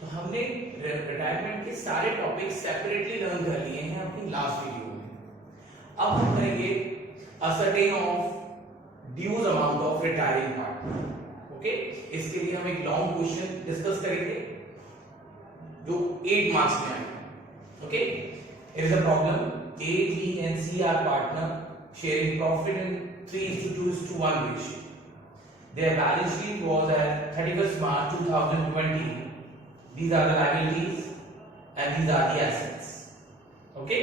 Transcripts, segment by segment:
तो हमने रिटायरमेंट के सारे टॉपिक सेपरेटली लर्न कर लिए हैं अपनी लास्ट वीडियो में। अब हम करेंगे ascertain of dues amount of retiring partner. Okay, इसके लिए हम एक लॉन्ग क्वेश्चन डिस्कस करेंगे जो 8 मार्क्स में आएगा। Okay, here is a problem. A, B and C are partner sharing profit in 3:2:1 ratio. Their balance sheet was at 31st March 2020. These are the liabilities and these are the assets. Okay.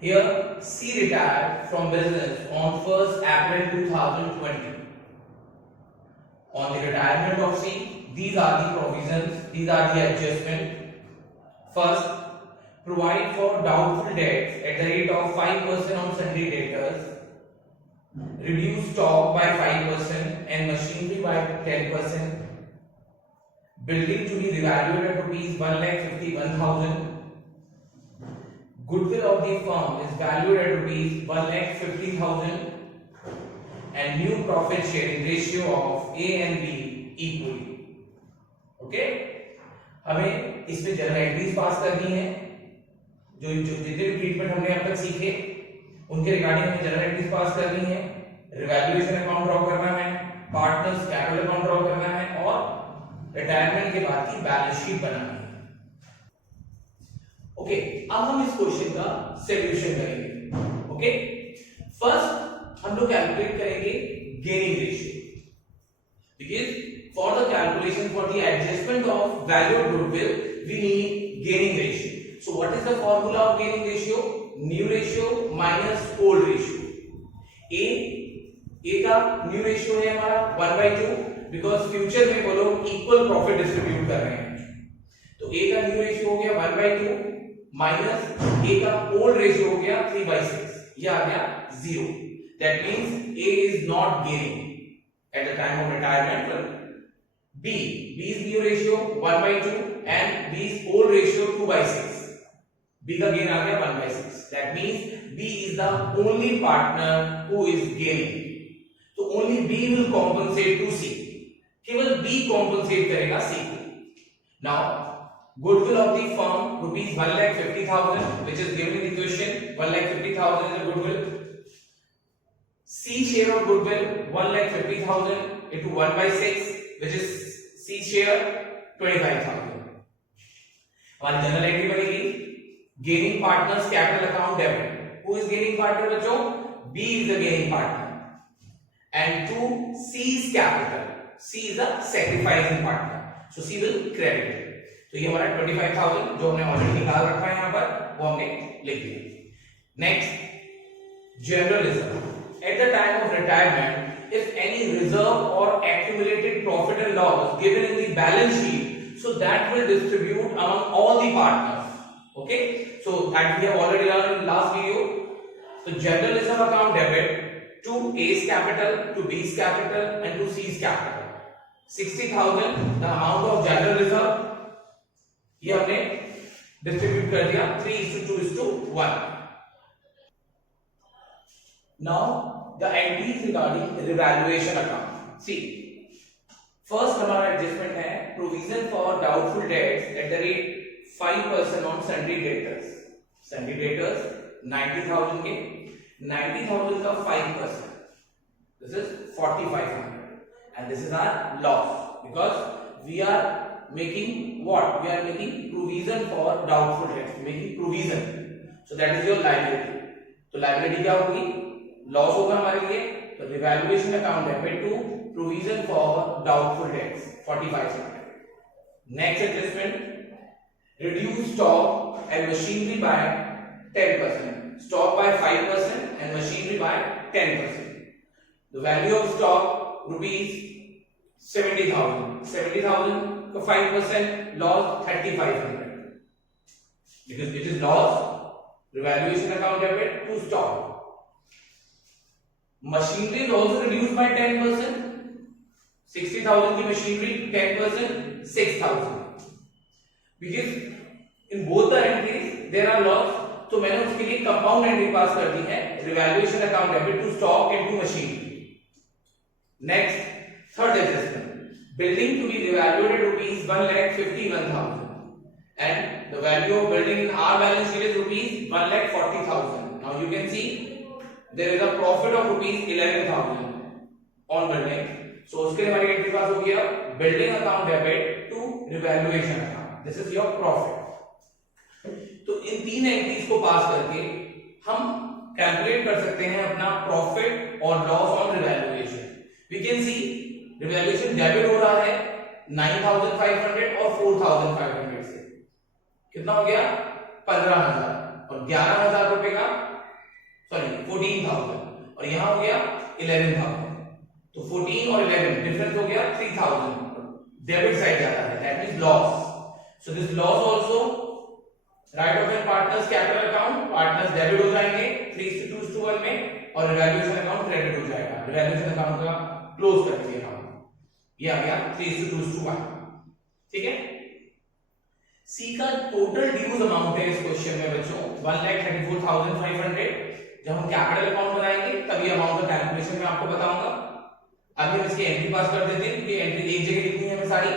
Here C retired from business on 1st April 2020. On the retirement of C, these are the provisions, these are the adjustment. First, provide for doubtful debts at the rate of 5% on sundry debtors. Reduce stock by 5% and machinery by 10%. Building to be revalued at rupees 1,51,000. Goodwill of the firm is valued at rupees 1,50,000. And new profit sharing ratio of A and B equally. Okay? हमें इसमें general entries pass करनी है। जो जितने भी treatment हमने अब तक सीखे उनके रिगार्डिंग हमें जनरल एंट्रीज पास करनी है, रिवैल्यूएशन अकाउंट ड्रॉ करना है, पार्टनर्स कैपिटल अकाउंट ड्रॉ करना है और रिटायरमेंट के बाद की बैलेंस शीट बनानी है। ओके, अब हम इस क्वेश्चन का सॉल्यूशन करेंगे। ओके, फर्स्ट हम लोग कैलकुलेट करेंगे gaining ratio, because for the calculation for the adjustment of value of goodwill we need gaining ratio. So what is the formula of gaining ratio? New ratio minus old ratio. A का new ratio है हमारा 1/2 because future में वो लोग equal profit distribute कर रहे हैं, तो A का new ratio हो गया 1/2 minus A का old ratio हो गया 3/6, ये आ गया 0. That means A is not gaining at the time of retirement. B's new ratio 1/2 and B's old ratio 2/6. B का gain आ गया 1/6. That means B is the only partner who is gaining. तो only B will compensate to C. केवल B compensate करेगा C को. Now goodwill of the firm rupees 1,50,000 which is given in the question. 1,50,000 is a goodwill. C share of goodwill 1,50,000 into 1/6 which is C share 25,000. हमारी general entry बनेगी gaining partners capital account debit. Who is gaining partner बच्चों? B is the gaining partner and to C's capital. C is the sacrificing partner, so C will credit it. तो ये हमारा 25,000 जो हमने already निकाल रखा है यहाँ पर वो हमने लिख दिया. Next, general reserve. At the time of retirement, if any reserve or accumulated profit and loss given in the balance sheet, so that will distribute among all the partners. Okay, so that we have already learned in last video. So general reserve account debit to A's capital, to B's capital and to C's capital. 60,000 the amount of general reserve, ये हमने distribute कर दिया 3:2:1. Now the entries regarding revaluation account. See, first हमारा adjustment है provision for doubtful debts at the rate 5% on sundry debtors. Sundry debtors 90,000 के 90,000 का 5%. This is 4,500 and this is our loss because we are making what? We are making provision for doubtful debts. Making provision. So that is your liability. तो liability क्या होगी? Loss होगा हमारे लिए, तो revaluation account debit to provision for doubtful debts 4,500. Next adjustment, reduce stock and machinery by 10%, stock by 5% and machinery by 10%. The value of stock rupees 70,000 का 5% loss 3,500 because it is loss. Revaluation account debit to stock. Machinery is also reduced by 10%. 60,000 की machinery 10%, 6,000. Because in both the entries there are loss, तो मैंने उसके लिए compound entry पास कर दी है revaluation account debit to stock and to machinery. Next, third adjustment, building to be revalued at rupees 1,51,000 and the value of building in our balance sheet is rupees 1,40,000. Now you can see there is a profit of rupees 11,000 on building. So उसके लिए हमारी entry पास हो गया building account debit to revaluation account. This is your profit. तो इन तीन entries को पास करके हम कैलकुलेट कर सकते हैं अपना प्रॉफिट और loss on revaluation. We can see revaluation debit हो रहा है 9,500 और 4,500 से. कितना हो गया 15,000 और 11,000 रुपए का 14,000 और यहां हो गया 11,000. तो 14 और 11 डिफरेंस हो गया 3,000. डेबिट साइड जाता है, that means loss. So this loss also right of and partners capital account, partners debit हो जाएंगे 3:2:1 में और रिवैल्यूएशन अकाउंट क्रेडिट हो जाएगा. रिवैल्यूएशन अकाउंट का क्लोज कर दिए हम. ये आ गया 3:2:1. ठीक है. सी का टोटल ड्यूज अमाउंट है इस क्वेश्चन में बच्चों 1,34,500. जब हम कैपिटल अकाउंट बनाएंगे तभी अमाउंट का कैलकुलेशन मैं आपको बताऊंगा. अभी हम इसकी एंट्री पास कर देते हैं क्योंकि एंट्री एक जगह लिखनी है हमें सारी.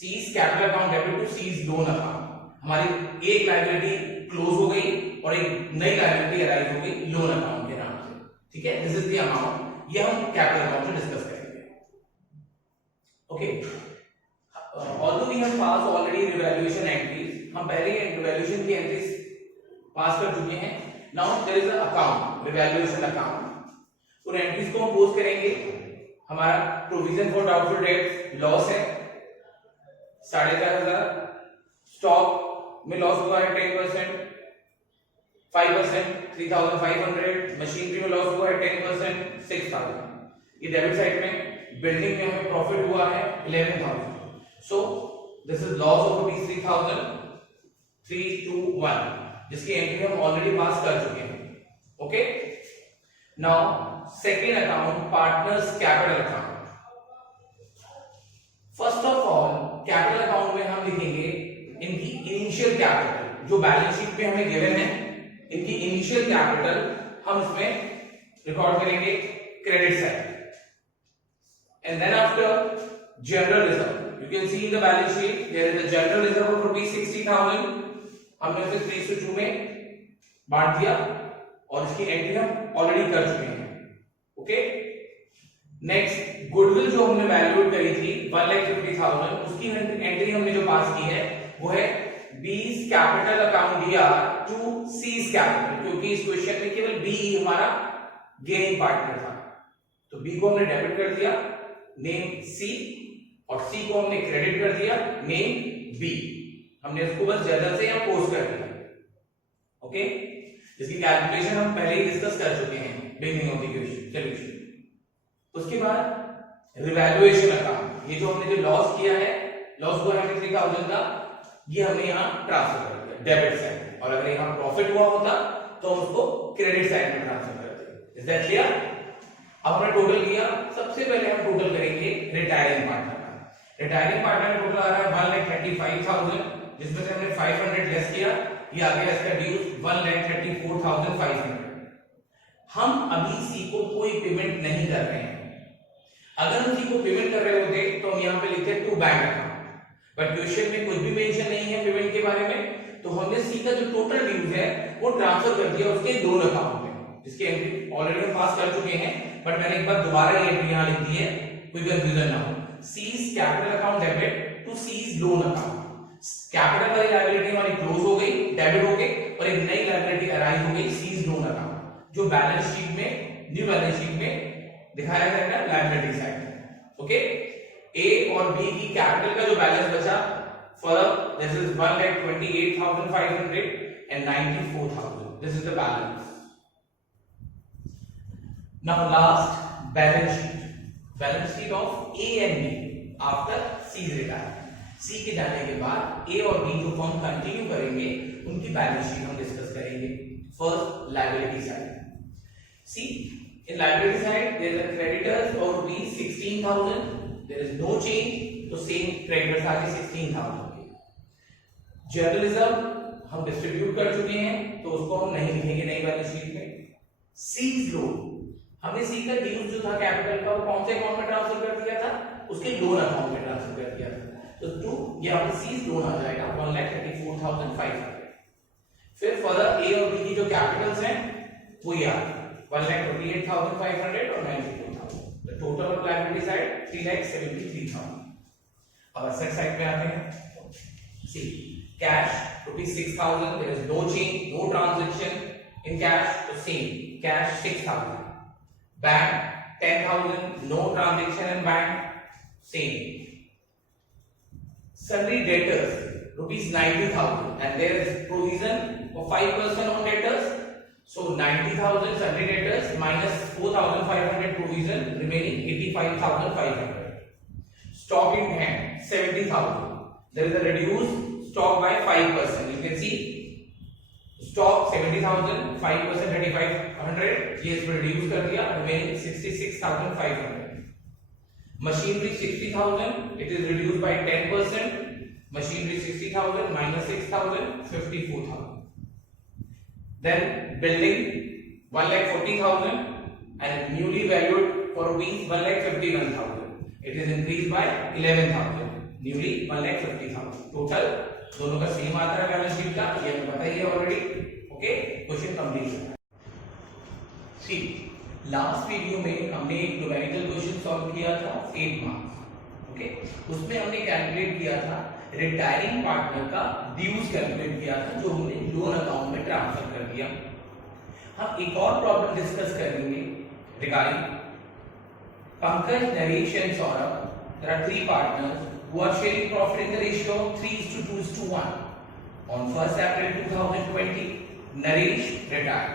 C's capital account debit to C's loan account. हमारी एक लायबिलिटी क्लोज हो गई और एक नई लायबिलिटी अराइज हो गई लोन अकाउंट के नाम से. ठीक है. This is the amount. ये हम कैपिटल अकाउंट में डिस्कस करेंगे. Okay. Although we have pass already revaluation entries, हम पहले रिवैल्यूएशन की एंट्रीज पास कर चुके हैं. Now there is a account revaluation account. उन एंट्रीज को हम पोस्ट करेंगे. हमारा provision for doubtful debts loss है 4,500. स्टॉक में लॉस हुआ है 10%, 5% 3,500. मशीनरी में लॉस हुआ है 10% 6,000. ये डेबिट साइड में. बिल्डिंग में हमें प्रॉफिट हुआ है 11,000. So this is loss of rupees 3,000. 3:2:1 जिसकी एंट्री हम ऑलरेडी पास कर चुके हैं. Okay. Now second account partners capital account. First of all capital account में हम लिखेंगे इनकी इनिशियल कैपिटल जो बैलेंस शीट पे हमें गिवन है. इनकी इनिशियल कैपिटल हम इसमें रिकॉर्ड करेंगे credit side. And then after general reserve. You can see in the balance sheet there is a general reserve of rupees 60,000. हमने इसे 3:2 में बांट दिया और इसकी एंट्री हम ऑलरेडी कर चुके हैं. ओके. नेक्स्ट गुडविल जो हमने वैल्यूएट करी थी 1,50,000 उसकी एंट्री हमने जो पास की है वो है बीज कैपिटल अकाउंट दिया टू सीज कैपिटल, क्योंकि इस क्वेश्चन में केवल बी हमारा गेनिंग पार्टनर था. तो बी को हमने डेबिट कर दिया नेम सी और सी को हमने क्रेडिट कर दिया नेम बी. हमने इसको बस जनरल से यहां पोस्ट कर दिया. ओके. इसकी कैलकुलेशन हम पहले ही डिस्कस कर चुके हैं बिगिनिंग ऑफ द क्वेश्चन. उसके बाद रिवैल्यूएशन अकाउंट. ये जो हमने जो लॉस किया है, लॉस हुआ है 3,000 का, ये हमने यहां ट्रांसफर कर दिया डेबिट साइड. और अगर यहां प्रॉफिट हुआ होता तो हम उसको क्रेडिट साइड में ट्रांसफर करते. Is that clear? अब हमने टोटल किया. सबसे पहले हम टोटल करेंगे रिटायरिंग पार्टनर का. रिटायरिंग पार्टनर में टोटल आ रहा है 1,35,000 जिसमें से हमने 500 लेस किया. ये आ गया इसका ड्यूज 1,34,500. हम अभी सी को कोई पेमेंट नहीं कर रहे हैं. अगर हम सी को पेमेंट कर रहे होते तो हम यहाँ पे लिखते to bank account. But question में कुछ भी मेंशन नहीं है पेमेंट के बारे में. तो हमने सी का जो टोटल ड्यूज है वो ट्रांसफर कर दिया उसके लोन अकाउंट में, जिसकी एंट्री ऑलरेडी हम पास कर चुके हैं. बट मैंने एक बार दोबारा ये एंट्री यहाँ लिख दी है, कोई कंफ्यूजन ना हो. C's capital account debit to C's loan account. Capital वाली लायबिलिटी हमारी क्लोज हो गई, डेबिट हो गई और एक नई लायबिलिटी अराइज हो गई सीज लोन अकाउंट जो बैलेंस शीट में न्यू बैलेंस शीट में दिखाया जाएगा लायबिलिटी साइड. ओके. ए और बी की कैपिटल का जो बैलेंस बचा फर्क this is 1,28,500 and 94,000. This is the balance. Now last balance sheet. Balance sheet of A and B after C retire. C के जाने के बाद ए और बी जो फर्म कंटिन्यू करेंगे उनकी बैलेंस शीट हम डिस्कस करेंगे. First liability side. See in liability side there is a creditors of rupees 16,000. there is no change, तो सेम creditors आगे 16,000. जनरल रिजर्व हम डिस्ट्रीब्यूट कर चुके हैं तो उसको हम नहीं लिखेंगे नई बैलेंस शीट में. सीज लोन हमने सी का ड्यूज जो था कैपिटल का वो कौन से अकाउंट में ट्रांसफर कर दिया था? उसके लोन अकाउंट में ट्रांसफर कर दिया था, तो टू यहाँ पे सीज लोन आ जाएगा 1,34,500। फिर फर्दर ए और बी की जो कैपिटल्स हैं वो ये आ 1,28,500 और 92,000, the total of liability side 3,73,000। अब असेट साइड पे आते हैं। C cash ₹6,000, there is no change, no transaction in cash, तो same cash 6,000। Bank 10,000, no transaction in bank, same. Sundry debtors ₹90,000 and there is provision for 5% on debtors, so 90,000 sundry debtors minus 4,500 provision, remaining 85,500. Stock in hand 70,000, there is a reduced stock by 5%, you can see stock 70,000, 5% 3500, ये इसमें reduce कर दिया, remaining 66,500। Machinery 60,000, it is reduced by 10%, machinery 60,000 minus 6,000, 54,000। Then building 1,40,000 and newly valued for ₹1,51,000, it is increased by 11,000, newly 1,50,000। Total दोनों का same आता है balance sheet का, ये हमें पता ही है ऑलरेडी। ओके, क्वेश्चन कंप्लीट है। सी लास्ट वीडियो में हमने एक न्यूमेरिकल क्वेश्चन सॉल्व किया था 8 मार्क्स। ओके, उसमें हमने कैलकुलेट किया था रिटायरिंग पार्टनर का ड्यूज कैलकुलेट किया था, जो हमने लोन अकाउंट में ट्रांसफर कर दिया। हम एक और प्रॉब्लम डिस्कस करेंगे regarding Pankaj, Naresh and Saurabh. There are 3 partners who are sharing profit in the ratio of 3:2:1. On 1st April 2020, Naresh retired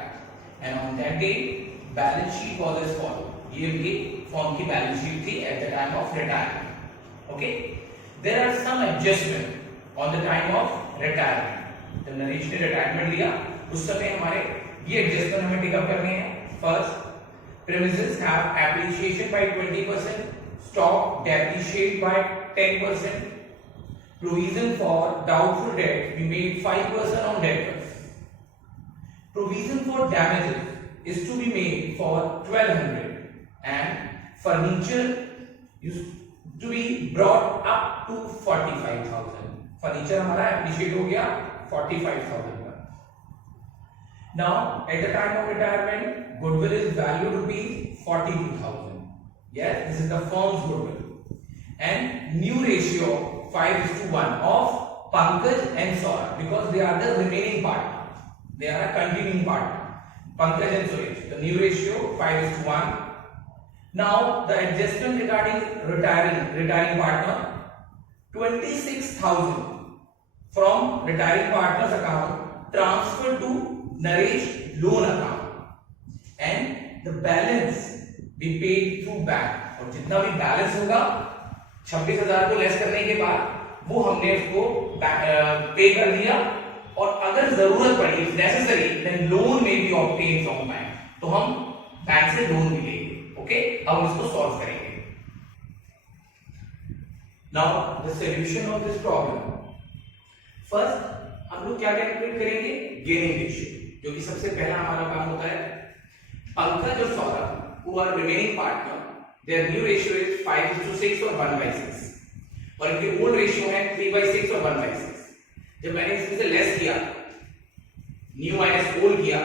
and on that day balance sheet was as follows. ये उनकी form की balance sheet थी at the time of retirement. Okay, there are some adjustment on the time of retirement. जब नरेश ने retirement लिया उस समय हमारे ये एडजस्टमेंट हमें टिकअप करने हैं। First, premises have appreciation by 20%, stock depreciate by 10%, provision for doubtful debt we made 5% on debtors, provision for damages is to be made for 1,200 and furniture is to be brought up to 45,000। Furniture हमारा appreciate हो गया 45,000 का। Now at the time of retirement goodwill is valued to be 42,000। Yes, this is the firm's goodwill and new ratio 5:1 of Pankaj and Saurabh, because they are the remaining partner, they are a continuing partner, Pankaj and Suresh. The new ratio 5:1. Now the adjustment regarding retiring partner 26,000 from retiring partner's account transferred to Naresh loan account and the balance we paid through bank, और जितना भी balance होगा 26,000 को less करने के बाद वो हमने उसको पे कर दिया, और अगर जरूरत पड़ी नेसेसरी देन लोन में बी ऑब्टेन फ्रॉम बैंक, तो हम बैंक से लोन भी लेंगे। ओके, अब हम इसको सॉल्व करेंगे। Now the solution of this problem. First हम लोग क्या कैलकुलेट करेंगे, गेनिंग रेशियो, जो कि सबसे पहला हमारा काम होता है। पंकज और Saurabh who are remaining partner, their new ratio is 5:6 और 1/6, और इनके ओल्ड रेशियो है 3/6 और 1/6। जब मैंने इसमें से लेस किया, न्यू माइनस ओल्ड किया,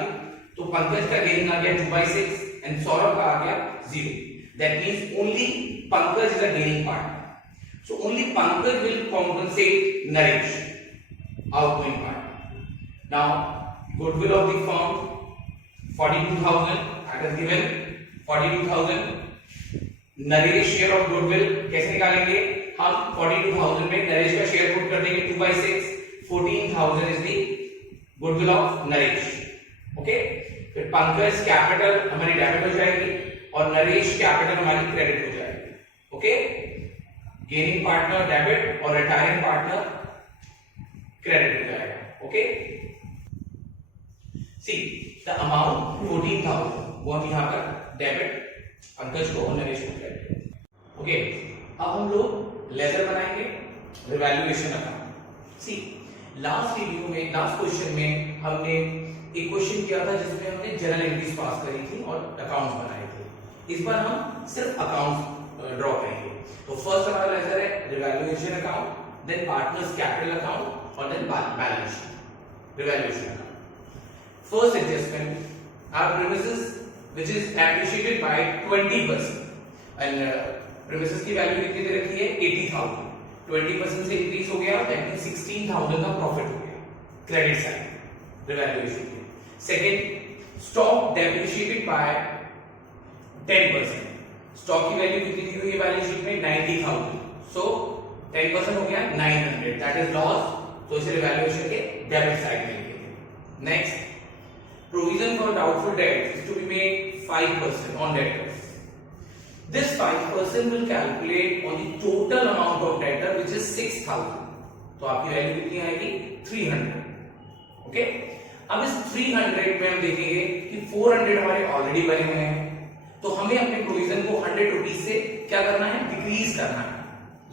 तो पंकज का गेनिंग आ गया 2/6 एंड सौरभ का आ गया 0। That means only Pankaj is a gaining partner, so only Pankaj will compensate Naresh outgoing partner. Now goodwill of the firm 42,000 that is given 42,000। Naresh share of goodwill कैसे निकालेंगे हम, 42,000 में नरेश का शेयर पुट कर देंगे 2/6, 14,000 is the goodwill of Naresh. Okay, फिर Pankaj capital हमारी debit हो जाएगी और नरेश कैपिटल हमारी क्रेडिट हो जाएगी। ओके, गेनिंग पार्टनर डेबिट और रिटायरिंग पार्टनर क्रेडिट हो जाएगा। ओके, सी द अमाउंट 14,000 वो हम यहां पर डेबिट पंकज को और नरेश को क्रेडिट। ओके, अब हम लोग लेजर बनाएंगे रिवैल्यूएशन अकाउंट। सी लास्ट वीडियो में, लास्ट क्वेश्चन में हमने एक क्वेश्चन किया था जिसमें हमने जर्नल एंट्रीज पास करी थी और अकाउंट्स बनाए थे। इस बार हम सिर्फ अकाउंट्स ड्रॉ करेंगे। तो फर्स्ट हमारा लेक्चर है revaluation account, then partners capital account और then balance sheet revaluation account. First adjustment, our premises which is appreciated by 20% and premises की वैल्यू कितनी दे रखी है 80,000, 20% से इंक्रीज हो गया, दैट मींस 16,000 का प्रॉफिट हो गया क्रेडिट साइड रिवैल्यूएशन के। Second, stock depreciated by 10%, stock की वैल्यू कितनी दी हुई है बैलेंस शीट में 90,000, सो 10% हो गया 900, दैट इज लॉस, तो इसे रिवैल्यूएशन के डेबिट साइड में लिखेंगे। Next, provision for doubtful debts is to be made 5% on debtors. This 5% will calculate on the total amount of debtor which is 6,000. तो आपकी वैल्यू कितनी आएगी 300. ओके, अब इस 300 में हम देखेंगे कि 400 हमारे ऑलरेडी बने हुए हैं, तो हमें अपने प्रोविजन को 100 रुपीज से क्या करना है, डिक्रीज करना है,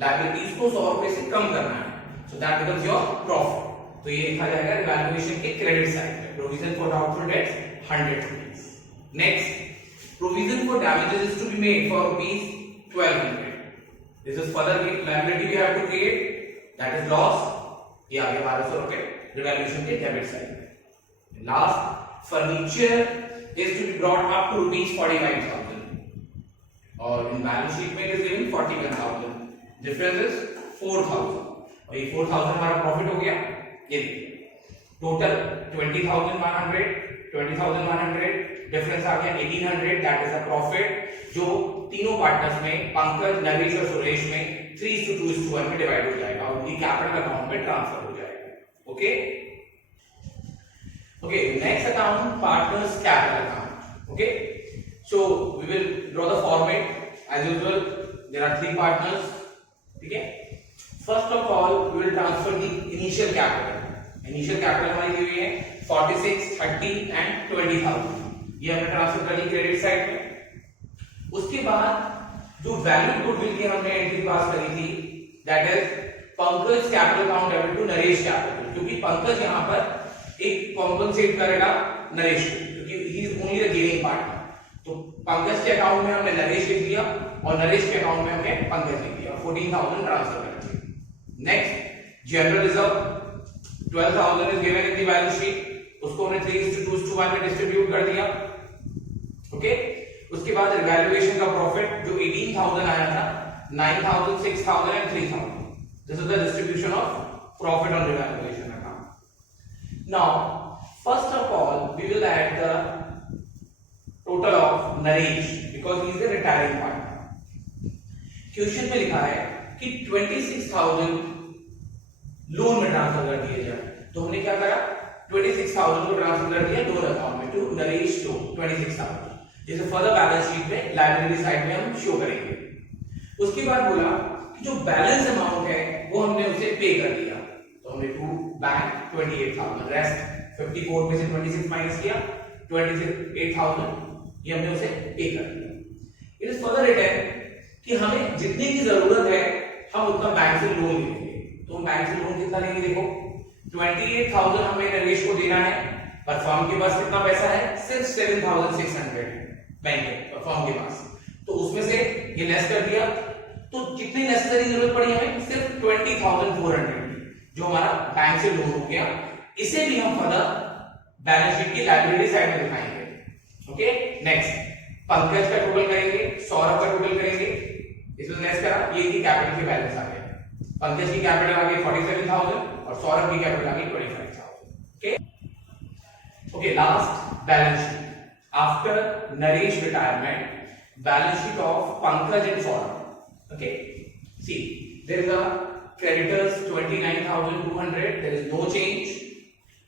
लायबिलिटीज को 100 रुपए से कम करना है, so that becomes your profit. तो ये लिखा जाएगा रिवैल्यूएशन के क्रेडिट साइड में, provision for doubtful debts 100 rupees. Next, provision for damages is to be made for rupees 1200, this is further liability we have to create, that is loss, ये आ गया 1200 रुपए रिवैल्यूएशन के डेबिट साइड में। Last, furniture is to be brought up to rupees 45,000 और इन balance sheet में it is given 41,000, difference is 4,000 और ये 4,000 हमारा प्रॉफिट हो गया। ये टोटल 20,100 डिफरेंस आ गया 1,800, दैट इज अ प्रॉफिट जो तीनों पार्टनर्स में पंकज, नरेश और सुरेश में 3:2:1 में डिवाइड हो जाएगा और उनकी कैपिटल अकाउंट में ट्रांसफर हो जाएगा। Okay okay, next account partners capital account. Okay, so we will draw the format as usual, there are 3 partners, ठीक है। First of all we will transfer the initial capital. Initial capital हमारी दी हुई है 46, 30 and 20,000, ये हमने transfer कर दी credit side में। उसके बाद जो वैल्यू गुडविल की हमने एंट्री पास करी थी, that is Pankaj capital account debit to Naresh capital, क्योंकि पंकज यहां पर एक कॉम्पनसेट करेगा नरेश को, क्योंकि he is only the giving partner. तो पंकज के अकाउंट में हमने नरेश लिख दिया और नरेश के अकाउंट में हमने पंकज लिख दिया, 14,000 ट्रांसफर कर दिया। Next, general reserve 12,000 is given in the balance sheet, उसको हमने 3:2:1 में डिस्ट्रीब्यूट कर दिया। ओके, उसके बाद रिवैल्यूएशन का प्रॉफिट जो 18,000 आया था, 9,000, 6,000 and 3,000, this is the distribution of profit on revaluation account. Now first of all we will add the total of Naresh because he is the retiring partner. Question में लिखा है कि 26,000 लोन में ट्रांसफर कर दिए जाए, तो हमने क्या करा, 26,000 को ट्रांसफर कर दिया लोन अकाउंट में टू नरेश लोन 26,000, जिसे फर्दर बैलेंस शीट में लायबिलिटी साइड में हम शो करेंगे। उसके बाद बोला कि जो बैलेंस अमाउंट है वो हमने उसे पे कर दिया, तो हमने टू बैंक 28,000, रेस्ट 54 में से 26 माइनस किया, 28,000 ये हमने उसे पे कर दिया। इट इज फर्दर रिटन कि हमें जितने की जरूरत है हम उतना बैंक से लोन लेंगे, तो बैंक से लोन कितना लेंगे, देखो 28,000 हमें नरेश को देना है, पर फर्म के पास कितना पैसा है, सिर्फ 7,600 बैंक है फर्म के पास, तो उसमें से ये लेस कर दिया, तो जितनी नेसेसरी जरूरत पड़ी हमें सिर्फ 20,400 जो हमारा बैंक से लोन हो गया, इसे भी हम फर्दर बैलेंस शीट की लायबिलिटी साइड में दिखाएंगे। ओके, नेक्स्ट पंकज का टोटल करेंगे, सौरभ का टोटल करेंगे, इसमें लेस करा, ये की कैपिटल के बैलेंस आ गए, पंकज की कैपिटल आ गई 47,000 और सौरभ की कैपिटल आ गई 25,000। Okay okay, last balance sheet after Naresh retirement, balance sheet of Pankaj and Saurabh. Okay, see there is a creditors 29,200, there is no change.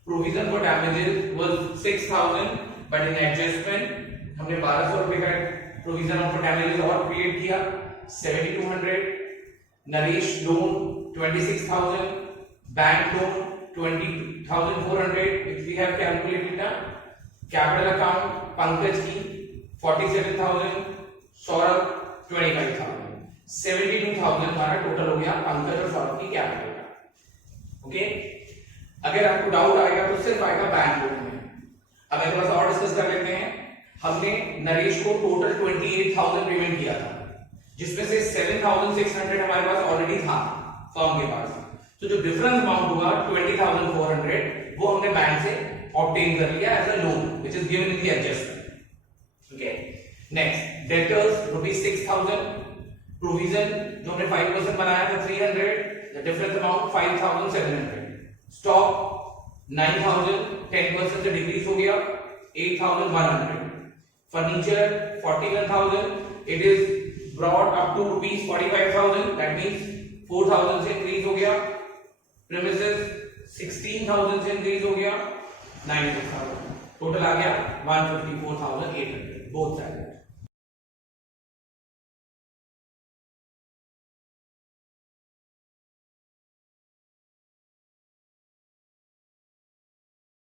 Provision for damages was 6,000, but in adjustment हमने 1,200 रुपए का provision for damages और create किया, 7,200, Naresh loan 26,000, bank loan 20,400, which we have calculated now. Capital account Pankaj की 47,000, सौरभ 25,000, 72,000 हमारा total हो गया पंकज और सौरभ की कैपिटल का। ओके, अगर आपको डाउट आएगा तो सिर्फ आएगा बैंक लोन में। अब एक थोड़ा सा और डिस्कस कर लेते हैं। हमने नरेश को टोटल 28,000 पेमेंट किया था, जिसमें से 7,600 हमारे पास ऑलरेडी था फर्म के पास, तो जो डिफरेंस अमाउंट हुआ 20,400 वो हमने बैंक से ऑब्टेन कर लिया as a loan which is given in the adjustment. Okay, next debtors ₹6,000, provision जो हमने 5% बनाया था 300, द डिफरेंस अमाउंट 5,700, स्टॉक 9,000 10% से डिक्रीज हो गया 8,100, furniture 41,000 it is brought up to rupees 45,000, that means 4,000 से इंक्रीज हो गया, प्रीमिसेस 16,000 से इंक्रीज हो गया 96,000, टोटल आ गया 154,800 बोथ साइड।